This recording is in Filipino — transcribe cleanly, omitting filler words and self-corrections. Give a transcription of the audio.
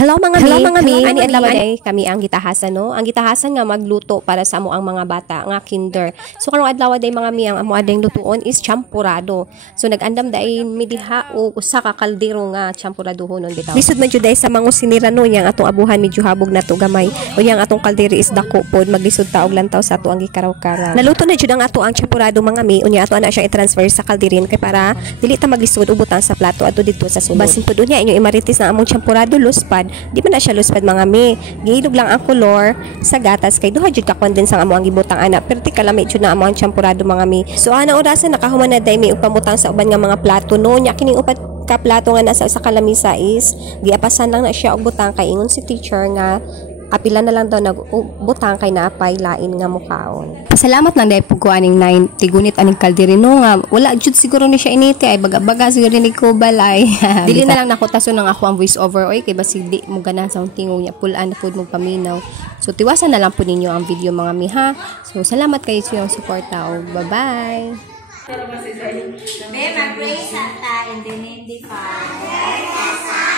Hello mga mi, ani adlaw day kami ang gitahasan no. Ang gitahasan nga magluto para sa amo ang mga bata nga kinder. So karong adlaw day mga mi ang amo ading lutuon is champurado. So nagandam day mi diha og usa ka kaldero nga champuradohonon bitaw. Lisod man jud day sa mga sinira no yang atong abuhan medyo habog na to gamay. O yang atong kaldero is dako pod maglisod ta og lantaw sa ato ang gikaraw-karaw. Naluto na jud ang ato ang champurado mga mi. Unya ato ana siya i-transfer sa kalderin kay para dili ta maglisod ubutan sa plato adto didto sa sulod. Basin pod unya inyo imarites na among champurado luspad. Di man na siya luspad mga mi. Giilog lang ang kolor sa gatas kay duha jud ka condense ang amo ang gibutang ana. Pero ti kalami jud na amo ang champurado mga mi. So ana orasan nakahuman na day mi upamutang sa uban nga mga plato no. Nya kining upat ka plato nga nasa sa kalamisa is giapasan lang na siya og butang kay ingon si teacher nga apila na lang daw nagbutang kay naapay lain nga mukaon. Pasalamat lang dahil pugko aning 9 tigunit aning kalderino nga wala jud siguro ni siya initi ay baga-baga siguro ni ko balay. Dili na lang nakutason ng ako ang voice over oy kay basig di mo ganahan sa tingog niya pulaan na pud mo paminaw. So tiwasan na lang po ninyo ang video mga miha. So salamat kayo sa iyong suporta o bye-bye. May mag-praise at in the name of the Father,